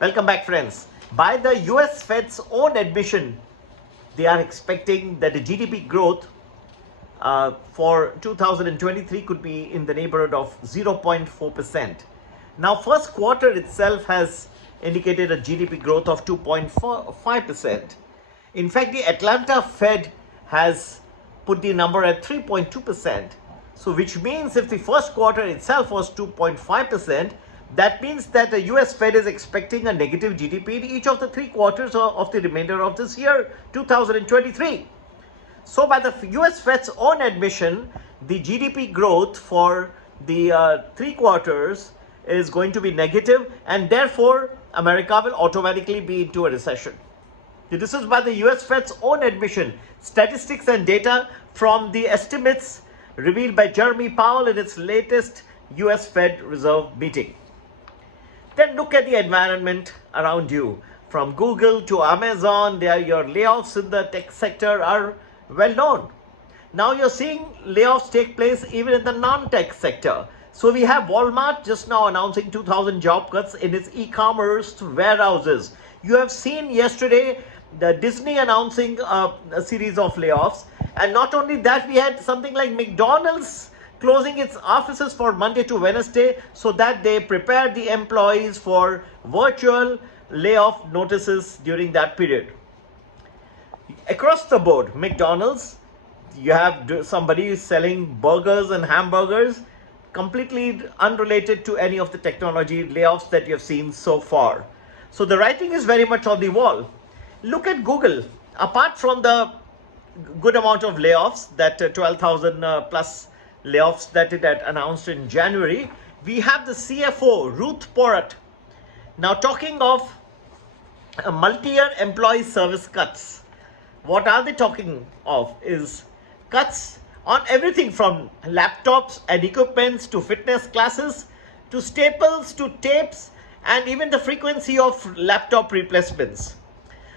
Welcome back, friends. By the US Fed's own admission, they are expecting that the GDP growth for 2023 could be in the neighborhood of 0.4%. Now, first quarter itself has indicated a GDP growth of 2.5%. In fact, the Atlanta Fed has put the number at 3.2%. So, which means if the first quarter itself was 2.5%, that means that the US Fed is expecting a negative GDP in each of the 3 quarters of the remainder of this year, 2023. So by the US Fed's own admission, the GDP growth for the 3 quarters is going to be negative, and therefore America will automatically be into a recession. This is by the US Fed's own admission. Statistics and data from the estimates revealed by Jeremy Powell in its latest US Fed Reserve meeting. Then look at the environment around you. From Google to Amazon, your layoffs in the tech sector are well known. Now you're seeing layoffs take place even in the non-tech sector. So we have Walmart just now announcing 2,000 job cuts in its e-commerce warehouses. You have seen yesterday the Disney announcing a series of layoffs. And not only that, we had something like McDonald's closing its offices for Monday to Wednesday so that they prepare the employees for virtual layoff notices during that period. Across the board, McDonald's, you have somebody selling burgers and hamburgers, completely unrelated to any of the technology layoffs that you have seen so far. So the writing is very much on the wall. Look at Google. Apart from the good amount of layoffs, that 12,000 plus layoffs that it had announced in January, we have the CFO, Ruth Porat, now talking of multi-year employee service cuts. What are they talking of is cuts on everything from laptops and equipments to fitness classes to staples to tapes and even the frequency of laptop replacements.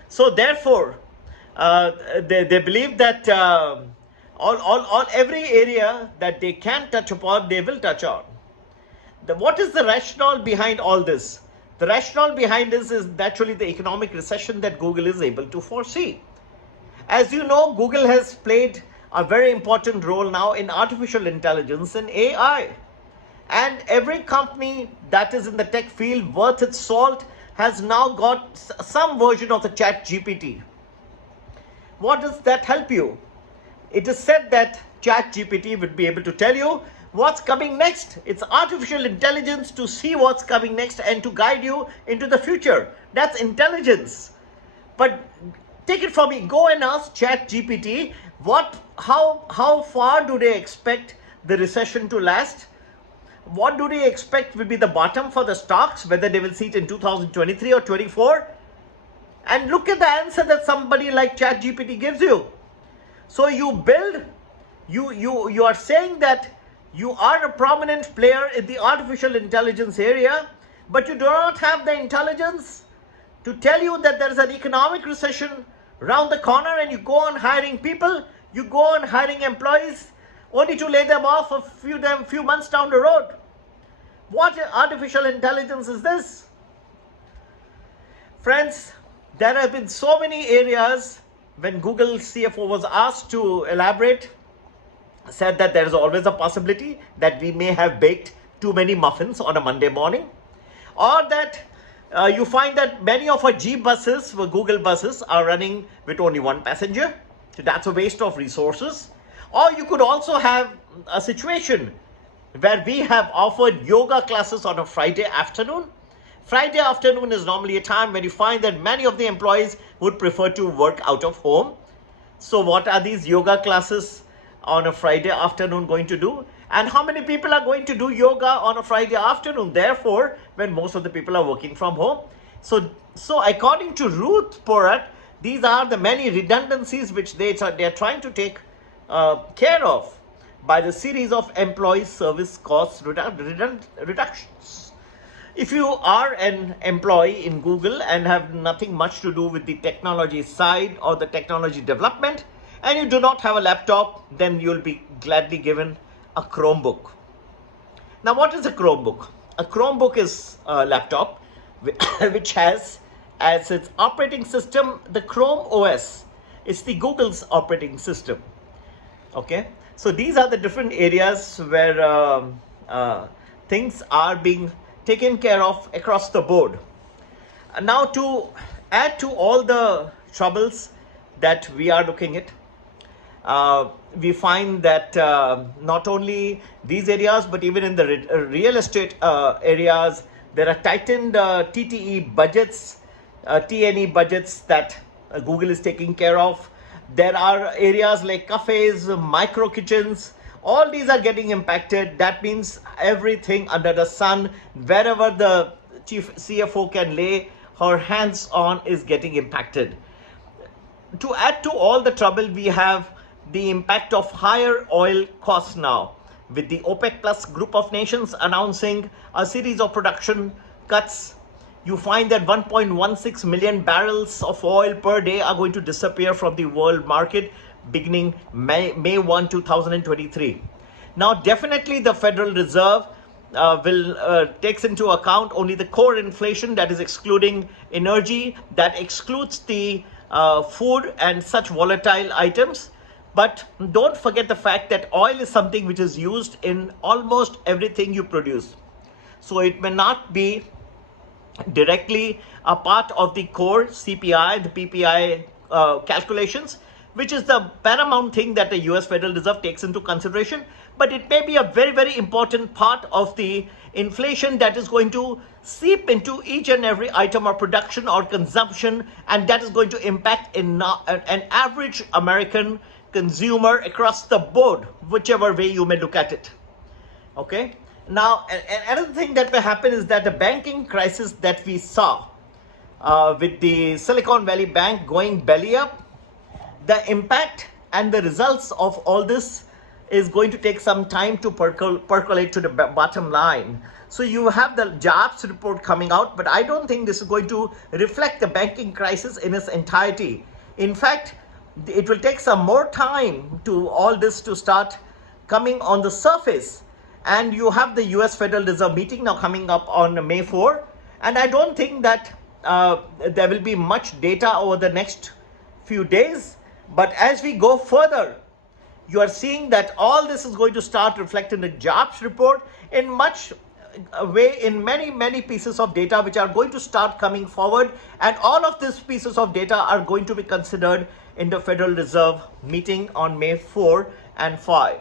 So therefore, they believe that every area that they can touch upon, they will touch on. What is the rationale behind all this? The rationale behind this is naturally the economic recession that Google is able to foresee. As you know, Google has played a very important role now in artificial intelligence and AI. And every company that is in the tech field worth its salt has now got some version of the ChatGPT. What does that help you? It is said that ChatGPT would be able to tell you what's coming next. It's artificial intelligence to see what's coming next and to guide you into the future. That's intelligence. But take it from me, go and ask ChatGPT how far do they expect the recession to last? What do they expect will be the bottom for the stocks, whether they will see it in 2023 or 24? And look at the answer that somebody like ChatGPT gives you. So you build, you are saying that you are a prominent player in the artificial intelligence area, but you do not have the intelligence to tell you that there is an economic recession around the corner, and you go on hiring people, you go on hiring employees, only to lay them off a few months down the road. What artificial intelligence is this? Friends, there have been so many areas when Google CFO was asked to elaborate, said that there is always a possibility that we may have baked too many muffins on a Monday morning, or that you find that many of our G buses, Google buses, are running with only one passenger. So that's a waste of resources. Or you could also have a situation where we have offered yoga classes on a Friday afternoon. Friday afternoon is normally a time when you find that many of the employees would prefer to work out of home. So what are these yoga classes on a Friday afternoon going to do? And how many people are going to do yoga on a Friday afternoon? Therefore, when most of the people are working from home. So according to Ruth Porat, these are the many redundancies which they are trying to take care of by the series of employee service cost reductions. If you are an employee in Google and have nothing much to do with the technology side or the technology development, and you do not have a laptop, then you'll be gladly given a Chromebook. Now, what is a Chromebook? A Chromebook is a laptop which has as its operating system the Chrome OS. It's the Google's operating system. Okay, so these are the different areas where things are being taken care of across the board. Now, to add to all the troubles that we are looking at, we find that not only these areas, but even in the real estate areas, there are tightened TTE budgets, TNE budgets that Google is taking care of. There are areas like cafes, micro kitchens, all these are getting impacted. That means everything under the sun, wherever the chief CFO can lay her hands on, is getting impacted. To add to all the trouble, we have the impact of higher oil costs now, with the OPEC Plus group of nations announcing a series of production cuts. You find that 1.16 million barrels of oil per day are going to disappear from the world market beginning May 1, 2023. Now, definitely the Federal Reserve will takes into account only the core inflation, that is excluding energy, that excludes the food and such volatile items. But don't forget the fact that oil is something which is used in almost everything you produce. So it may not be directly a part of the core CPI, the PPI calculations, which is the paramount thing that the US Federal Reserve takes into consideration. But it may be a very, very important part of the inflation that is going to seep into each and every item of production or consumption, and that is going to impact an average American consumer across the board, whichever way you may look at it. Okay. Now, another thing that may happen is that the banking crisis that we saw with the Silicon Valley Bank going belly up, the impact and the results of all this is going to take some time to percolate to the bottom line. So you have the jobs report coming out, but I don't think this is going to reflect the banking crisis in its entirety. In fact, it will take some more time to all this to start coming on the surface. And you have the US Federal Reserve meeting now coming up on May 4. And I don't think that there will be much data over the next few days. But as we go further, you are seeing that all this is going to start reflecting the jobs report in much way, in many pieces of data which are going to start coming forward. And all of these pieces of data are going to be considered in the Federal Reserve meeting on May 4 and 5.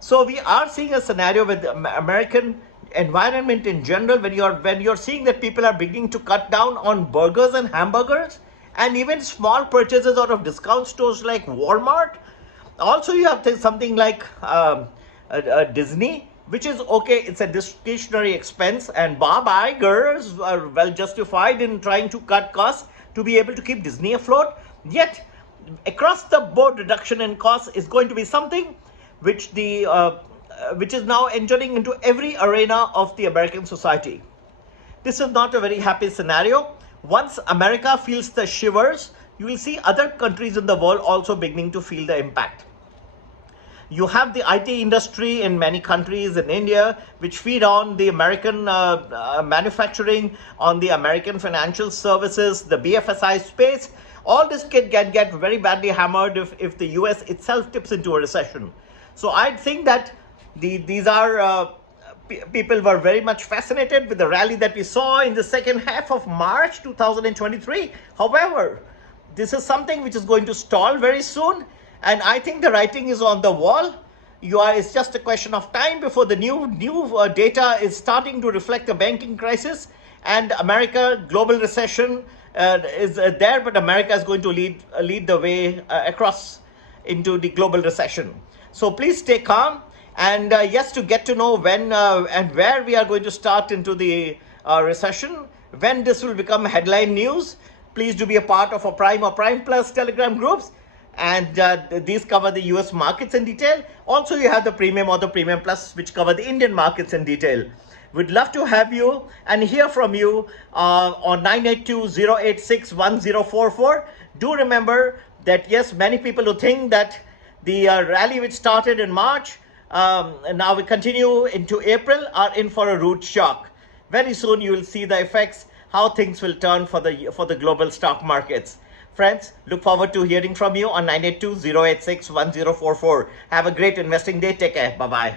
So we are seeing a scenario with the American environment in general, when you're seeing that people are beginning to cut down on burgers and hamburgers, and even small purchases out of discount stores like Walmart. Also, you have something like Disney, which is okay, it's a discretionary expense, and Bob Iger's are well justified in trying to cut costs to be able to keep Disney afloat. Yet, across the board reduction in costs is going to be something which is now entering into every arena of the American society. This is not a very happy scenario. Once America feels the shivers, you will see other countries in the world also beginning to feel the impact. You have the IT industry in many countries in India, which feed on the American manufacturing, on the American financial services, the BFSI space. All this can get very badly hammered if the US itself tips into a recession. So I think that these are people were very much fascinated with the rally that we saw in the second half of March 2023. However, this is something which is going to stall very soon, and I think the writing is on the wall. It's just a question of time before the new data is starting to reflect the banking crisis, and America global recession is there, but America is going to lead the way across into the global recession. So please stay calm, and yes, to get to know when and where we are going to start into the recession, when this will become headline news, please do be a part of our Prime or Prime Plus Telegram groups. And these cover the US markets in detail. Also, you have the Premium or the Premium Plus, which cover the Indian markets in detail. We'd love to have you and hear from you on 982-086-1044. Do remember that, yes, many people who think that the rally which started in March, and now we continue into April, are in for a rude shock. Very soon you will see the effects, how things will turn for the global stock markets. Friends, look forward to hearing from you on 982-086-1044. Have a great investing day. Take care. Bye-bye.